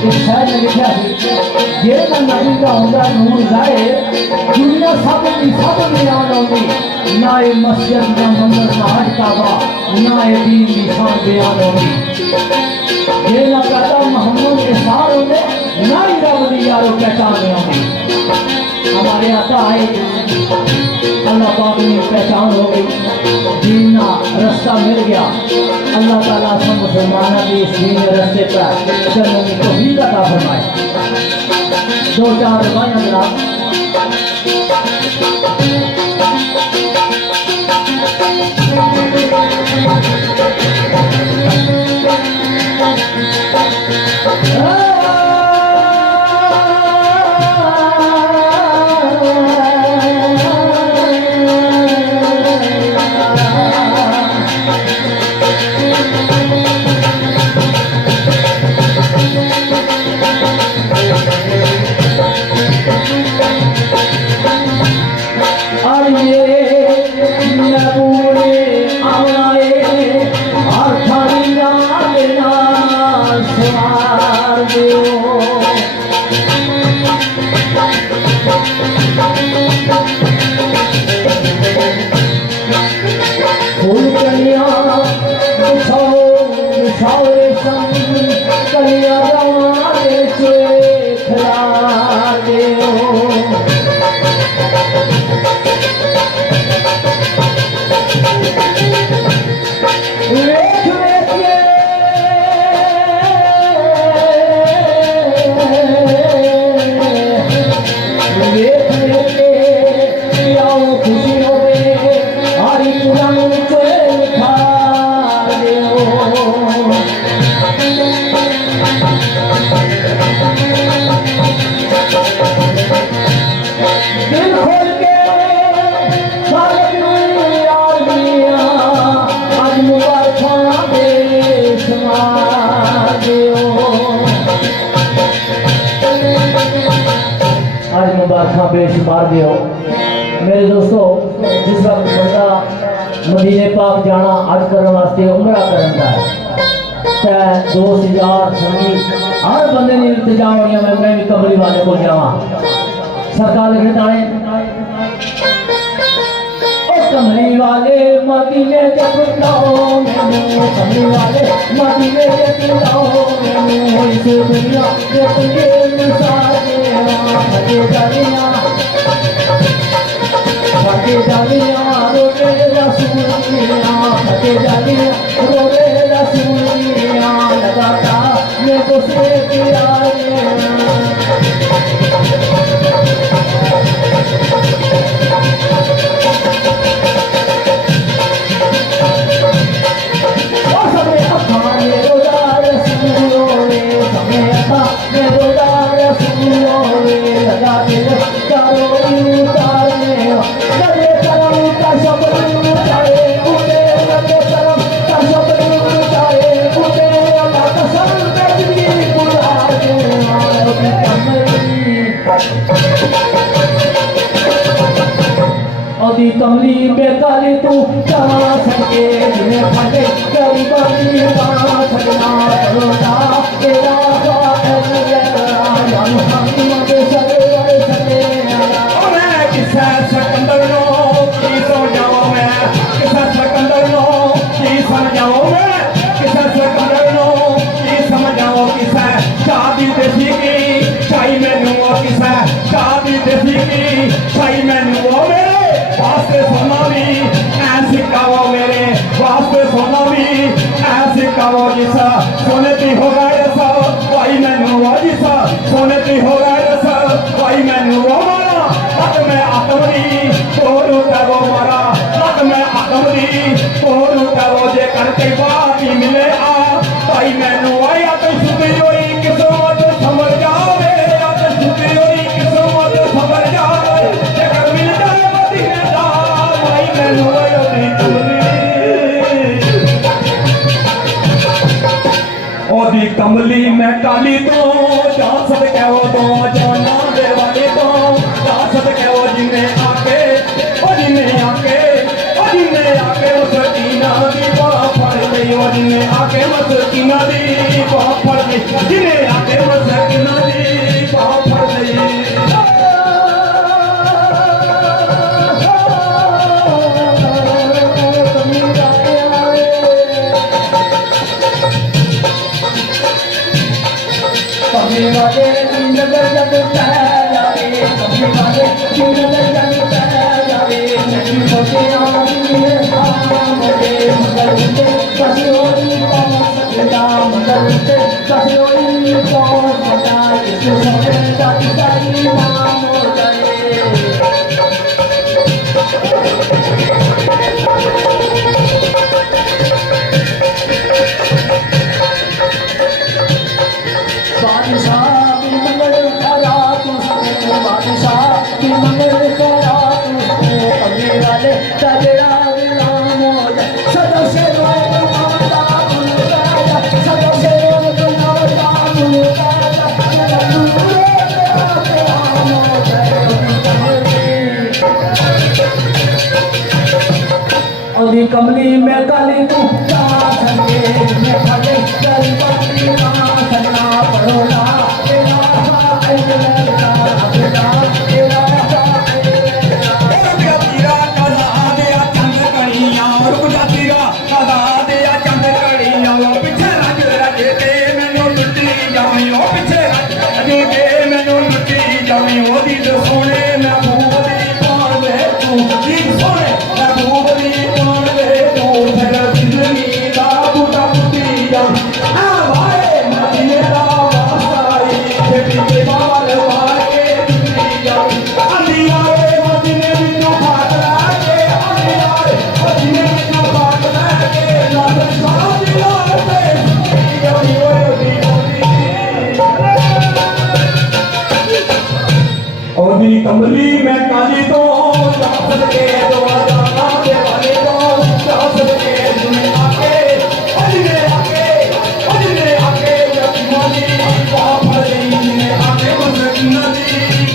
एक शायर ने लिखा है ये नबी का होगा नूर जाए दुनिया सब में आन होगी ना ये मस्जिद ना मंदिर ना हज काबा ना ये दीन की शान बयान होगी ये ना कहता मोहम्मद के सार होंगे ना ही रब यारों पहचान होगी हमारे आका आए अल्लाह पाक ने पहचान हो गई दीन ना रास्ता मिल गया अल्लाह ताला सब मुसलमानों की इस दीन रास्ते पर चलने की तौफीक अता फरमाए। दो चार रवायां जनाब बेशुमार भी हो मेरे दोस्तों जिस वक्त बंदा मदीने पाक जाना हज करने वास्ते उमरा करता है दोस्त यार संगी हर बंदे ने इल्तिजा होनी मैं भी कमली वाले को जावा सरकार लिखे ताने कमली वाले मदीने जब लाओ कमली वाले मदीने जब लाओ इस दुनिया के तुझे मिसाले फटे जालियां रोले रसूलियां फटे जालियां रोले रसूलियां लगाता ये गुस्से किराए कमली बेकाली तू चला सके जिन्हें फटे गरीबानी बना सकना रोता तेरा सिकंदर नो की सो जाओ मैं किसा सिकंदर नो की समझाओ मैं किसा सिकंदर नो की समझाओ किसा शादी देसी की शाही मैनू किसा शादी देसी की शाही मैनू मेरे वास्ते सोना भी ऐसी कावो मेरे वास्ते सोना भी ऐसी कावो जिसा सोने की होगा ऐसा भाई मैनू वो जिसा सोने की होगा ऐसा भाई मैनू वो मारा लग में आत्मरी तोड़ वो मारा लग में आत्मरी तोड़ वो जे करके बात ही मिले आ भाई मैनू आया तो सुधी हुई किस्मत समझ जावे या तो सुधी हुई किस्मत समझ जावे जेकर मिल जाए मदीने दा भाई मैनू आया ओदी कमली मैं काली तो जा सदके वो तो जाना दे वाली तो जा सदके वो जिन्हें आके ओ जिन्हें आके उस कीना दी बाप फड़ गई ओ जिन्हें आके मस कीना दी बाप फड़ गई जिन्हें आके मस कभी वाले नजर जब पै जावे कभी वाले नजर जब पै जावे नहीं होते आदमी काम दे मगर उनके कभी होई कौन सकता मगर उनके कभी होई कौन पता इस समय जाती जाई नाम हो जाए बादशाह की मंगल करा तुझको बादशाह की मंगल करा तुझको कभी वाले तेरा नाम हो जाए सदा से रोए नावता तू राजा सदा से रोए नावता तू राजा तेरा नूर तेरा नाम हो जाए अभी कमली में काली तू क्या संगे मैं खाली चल पड़ी ना सन्ना पड़ोला तेरा सा ऐलना अपना तेरा सा ऐलना तेरा कला दे चंद कड़ियां रुक जा तेरा कला दे चंद कड़ियां पीछे रज रज के मैनू लुटी जावे ओ पीछे रज के मैनू लुटी जावे ओ दी सोने मैं भूली पाण वे तू दी सोने मैं भूली पाण वे तू फिर जिंदगी दा बूटा पुटी जा आ भाई मदीना वासाई खेती के बाल वाले टुटी जा अंधिया रे मदीने विचों भाग लाके अंधिया रे मदीने विचों भाग लाके नाथ सादी लाते जाई ओए दी ओदी कमली में काली तो चाहत के दो जाना के वाले तो चाहत के तुम्हें आके अजने आके जब मोदी बाप ने आके बस नदी